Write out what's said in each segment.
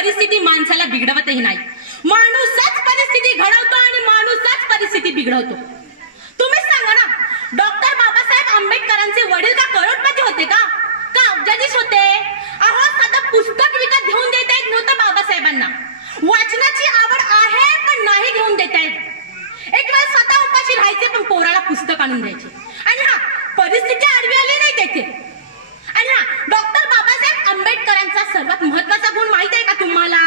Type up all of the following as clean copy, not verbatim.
परिस्थिती माणसाला बिघडवतही नाही. माणूसच परिस्थिती घडवतो आणि माणूसच परिस्थिती बिघडवतो. तुम्हीच सांगा ना, डॉक्टर बाबासाहेब आंबेडकरांचे वडील का करोडपती होते का अब्जाधीश होते? अहो, साधं पुस्तक विकत घेऊन देता येत नव्हतं बाबासाहेबांना. वाचनाची आवड आहे पण नाही घेऊन देता येत. एक वेळ स्वतः उपाशी राहायचे पण पोराला पुस्तक आणून द्यायचे. आणि हा, परिस्थिती आडवी आली नाही त्याचे. आणि हा, डॉक्टर बाबासाहेब आंबेडकरांचा सर्वात महत्वाचा गुण माहित आहे का तुम्हाला?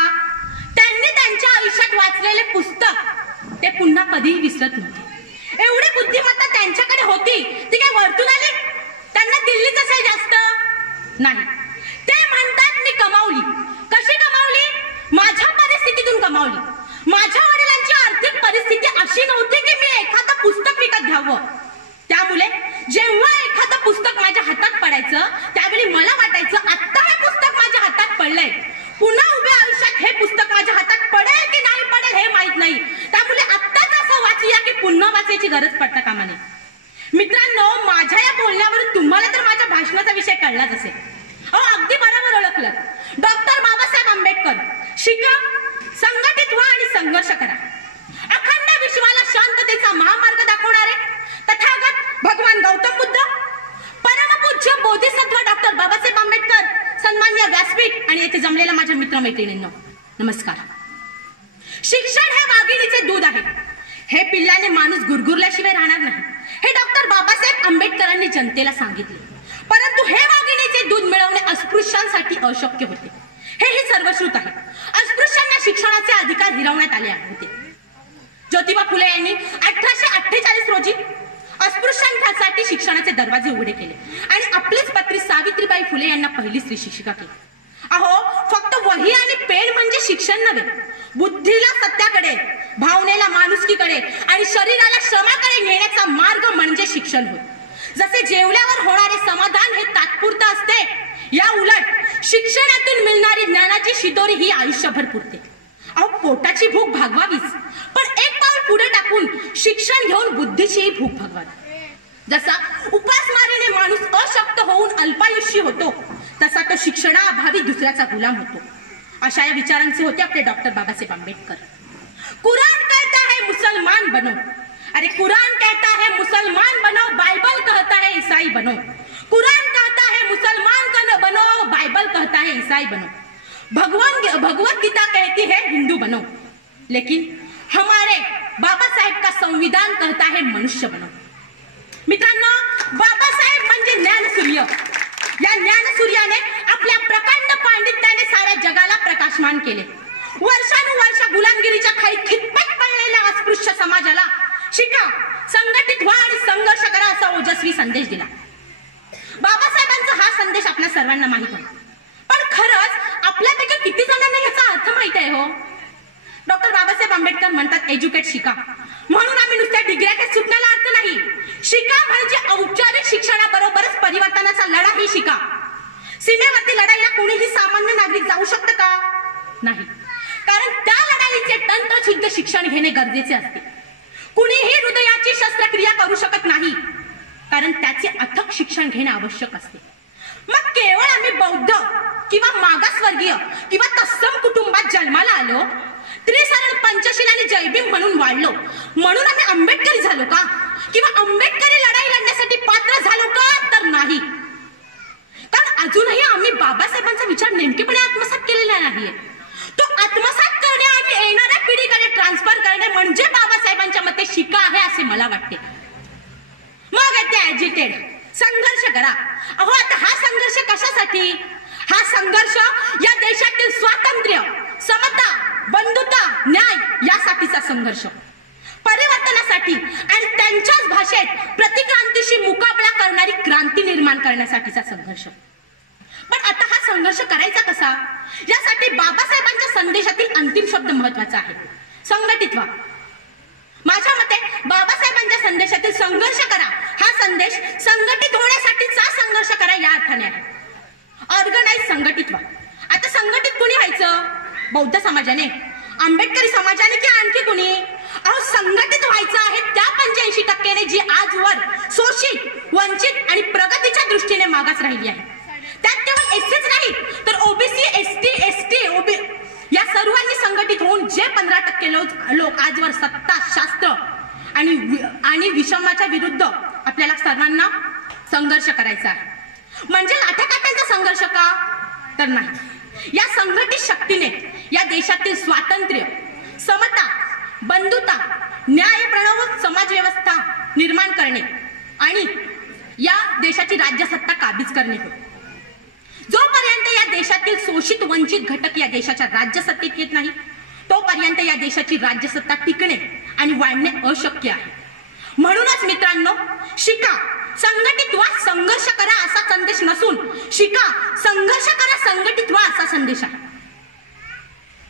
त्यांनी त्यांच्या आयुष्यात वाचलेले पुस्तक ते पुन्हा कधीही विसरत नव्हते. एवढी बुद्धिमत्ता त्यांच्याकडे होती ती काय वरतून आली? त्यांना दिल्लीच असेल जास्त नाही. ते म्हणतात मी कमावली. कशी कमावली? माझ्या परिस्थितीतून कमावली. माझ्या वडिलांची आर्थिक परिस्थिती अशी नव्हती की मी एखादं पुस्तक विकत घ्यावं. त्यामुळे जेव्हा एखादं पुस्तक माझ्या हातात पडायचं त्यावेळी मला वाटायचं आता हे पुस्तक माझ्या हातात पडलंय, पुन्हा उभ्या आयुष्यात हे पुस्तक माझ्या हातात पडेल की नाही पडेल हे माहित नाही. त्यामुळे आत्ताच असं वाचूया की पुन्हा वाचायची गरज पडता कामा नये. मित्रांनो, माझ्या या बोलण्यावरून तुम्हाला तर माझ्या भाषणाचा विषय कळलाच असेल. अगदी बरोबर ओळखलं. डॉक्टर बाबासाहेब आंबेडकर. शिका, संघटित व्हा आणि संघर्ष करा. अखंड विश्वाला शांततेचा महामार्ग दाखवणारे तथागत भगवान गौतम बुद्ध, परमपूज्य बोधिसत्व डॉक्टर बाबासाहेब आंबेडकर, सन्मान्य व्यासपीठ आणि येथे जमलेल्या माझ्या मित्रमैत्रिणींनो नमस्कार. शिक्षण हे वाघिणीचे दूध आहे. हे पिल्लाने माणूस गुरगुरल्याशिवाय राहणार नाही हे डॉक्टर बाबासाहेब आंबेडकरांनी जनतेला सांगितले. परंतु हे वाघिणीचे दूध मिळवणे अस्पृश्यांसाठी अशक्य होते. हे सर्वश्रुत आहे. अस्पृश्यांना शिक्षणाचे अधिकार हिरावण्यात आले होते. ज्योतिबा फुले यांनी 1848 रोजी अस्पृश्यांसाठी शिक्षणाचे दरवाजे उघडे केले आणि आपलीच पत्नी सावित्रीबाई फुले यांना पहिली स्त्री शिक्षिका केली. अहो, फक्त वही आणि पेन म्हणजे शिक्षण नव्हे. बुद्धीला सत्याकडे, भावनेला माणुसकीकडे आणि शरीराला श्रमाकडे नेण्याचा मार्ग म्हणजे शिक्षण होय. जसे जेवल्यावर होणारे समाधान हे तात्पुरते असते, या उलट शिक्षणातून मिळणारी ज्ञानाची शिदोरी ही आयुष्यभर पुरते. अहो, पोटाची भूक भागवावीच, पण एक पाऊल पुढे टाकून शिक्षण घेऊन बुद्धीचीही भूक भागवावी. जसा उपासमारीने माणूस अशक्त होऊन अल्पायुष्य होतो तसा तो शिक्षणाअभावी दुसऱ्याचा गुलाम होतो. अशा या विचारांचे होते आपले डॉक्टर बाबासाहेब आंबेडकर. कुरान कहता है मुसलमान बनो. अरे कुरान कहता है मुसलमान बनो, बाइबल कहता है ईसाई बनो. कुरान कहता है मुसलमान बनो, बाइबल कहता है ईसाई बनो. भगवत गीता कहती है हिंदू बनो, लेकिन हमारे बाबा साहेब का संविधान कहता है मनुष्य बनो. मित्रांनो, बाबासाहेब म्हणजे ज्ञानसूर्य. या ज्ञानसूर्याने आपल्या प्रकांड पांडित्याने साऱ्या जगाला प्रकाशमान केले. वर्षानुवर्ष गुलामगिरीच्या खाईत खितपत पडलेल्या अस्पृश्य समाजाला शिका, संघटित व्हा आणि संघर्ष करा असा ओजस्वी संदेश दिला. बाबासाहेबांचा हा संदेश आपल्या सर्वांना माहित आहे, पण खरंच आपल्यापैकी किती जणांना याचा अर्थ माहित आहे हो? डॉक्टर बाबासाहेब आंबेडकर म्हणतात एज्युकेट, शिका. म्हणून आम्ही नुसत्या डिग्र्या काही सुटण्याला अर्थ नाही. शिका म्हणजे औपचारिक शिक्षणाबरोबरच परिवर्तनाचा लढाही शिका. सीमेवरती लढाईला कोणीही सामान्य नागरिक जाऊ शकतं का? नाही, कारण त्या लढाईचे तंत्रशुद्ध शिक्षण घेणे गरजेचे असते. कुणीही हृदयाची शस्त्रक्रिया करू शकत नाही, कारण त्याचे अथक शिक्षण घेणे आवश्यक असते. मग केवळ आम्ही बौद्ध किंवा मागासवर्गीय किंवा तत्सम कुटुंबात जन्माला आलो, त्रिसरण पंचशील आणि जयभीम म्हणून वाढलो म्हणून आम्ही आंबेडकरी झालो का? किंवा आंबेडकरी लढाई लढण्यासाठी पात्र झालो का? तर नाही. कारण अजूनही आम्ही बाबासाहेबांचा विचार नेमकेपणे आत्मसात केलेला नाहीये. तो आत्मसात करणे आणि येणाऱ्या पिढीकडे ट्रान्सफर करणे म्हणजे बाबासाहेबांच्या मते शिका आहे असे मला वाटते. मग येते ऍजिटेड, संघर्ष करा. अहो, आता हा संघर्ष कशासाठी? हा संघर्ष या देशातील स्वातंत्र्य, समता, बंधुता, न्याय यासाठीचा संघर्ष. परिवर्तनासाठी आणि त्यांच्याच भाषेत प्रतिक्रांतीशी मुकाबला करणारी क्रांती निर्माण करण्यासाठीचा संघर्ष. पण आता हा संघर्ष करायचा कसा? यासाठी बाबासाहेबांच्या संदेशातील अंतिम शब्द महत्वाचा आहे, संघटित व्हा. माझ्या मते बाबासाहेबांच्या संदेशातील संघर्ष करा हा संदेश संघटित होण्यासाठीचा संघर्ष करा या अर्थाने आहे. ऑर्गनाइज, संघटित व्हा. आता संघटित कुणी व्हायचं? बौद्ध समाजाने, आंबेडकरी समाजाने की आणखी कुणी? अहो, संघटित व्हायचं आहे त्या 85% जी आजवर शोषित, वंचित आणि प्रगतीच्या दृष्टीने मागास राहिली आहे. त्यात केवळ एससीच नाही तर ओबीसी, एसटी, सर्वांनी संघटित होऊन जे 15% लोक आजवर सत्ता शास्त्र आणि विषमाच्या विरुद्ध आपल्याला सर्वांना संघर्ष करायचा आहे. म्हणजे लाठ्याकाठ्यांचा संघर्ष का तर नाही, या संघटित शक्तीने या देशातील स्वातंत्र्य, समता, बंधुता, न्यायप्रणव समाज व्यवस्था निर्माण करणे आणि या देशाची राज्यसत्ता काबीज करणे होय. जोपर्यंत या देशातील शोषित वंचित घटक या देशाच्या राज्यसत्तेत येत नाही तोपर्यंत या देशाची राज्यसत्ता टिकणे आणि वाढणे अशक्य आहे. म्हणूनच मित्रांनो, शिका, संघटित व्हा, संघर्ष करा असा संदेश नसून शिका, संघर्ष करा, संघटित व्हा असा संदेश आहे.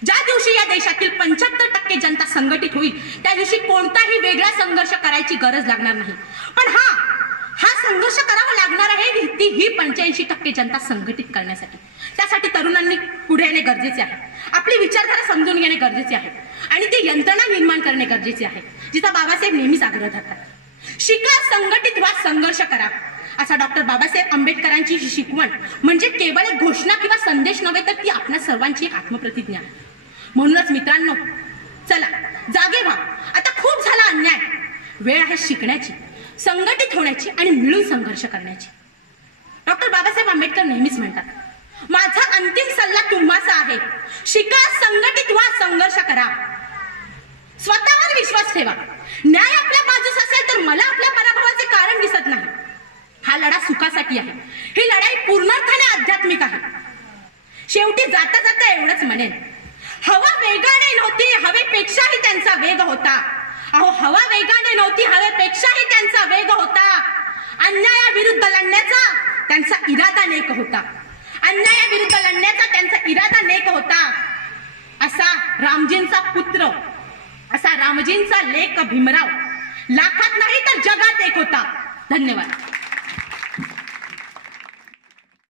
ज्या दिवशी या देशातील 75% जनता संघटित होईल त्या दिवशी कोणताही वेगळा संघर्ष करायची गरज लागणार नाही. पण हा संघर्ष करावा लागणार आहे ही 85% जनता संघटित करण्यासाठी. त्यासाठी तरुणांनी पुढे येणे गरजेचे आहे, आपली विचारधारा समजून घेणे गरजेचे आहे आणि ती यंत्रणा निर्माण करणे गरजेचे आहे जिचा बाबासाहेब नेहमीच आग्रह धरतात. शिका, संघटित व्हा, संघर्ष करा असा डॉक्टर बाबासाहेब आंबेडकरांची ही शिकवण म्हणजे केवळ एक घोषणा किंवा संदेश नव्हे तर ती आपल्या सर्वांची एक आत्मप्रतिज्ञा आहे. म्हणूनच मित्रांनो, चला जागे व्हा. आता खूप झाला अन्याय, वेळ आहे शिकण्याची, संघटित होण्याची आणि मिळून संघर्ष करण्याची. डॉक्टर बाबासाहेब आंबेडकर नेहमीच म्हणतात, माझा अंतिम सल्ला तुम्हाचा आहे, शिका, संघटित व्हा, संघर्ष करा, स्वतःवर विश्वास ठेवा. न्याय आपल्या बाजूस असेल तर मला आपल्या पराभवाचे कारण दिसत नाही. हा लढा सुखासाठी आहे, ही लढाई पूर्णपणे आध्यात्मिक आहे. शेवटी जाता जाता एवढंच म्हणेन, हवा वेगाने नव्हती, हवेपेक्षाही त्यांचा वेग होता. अहो, हवा वेगाने नव्हती, हवेपेक्षाही त्यांचा वेग होता. अन्यायाविरुद्ध लढण्याचा त्यांचा इरादा नेक होता. अन्यायाविरुद्ध लढण्याचा त्यांचा इरादा नेक होता. असा रामजींचा पुत्र, असा रामजींचा लेक भीमराव लाखात नाही तर जगात एक होता. धन्यवाद.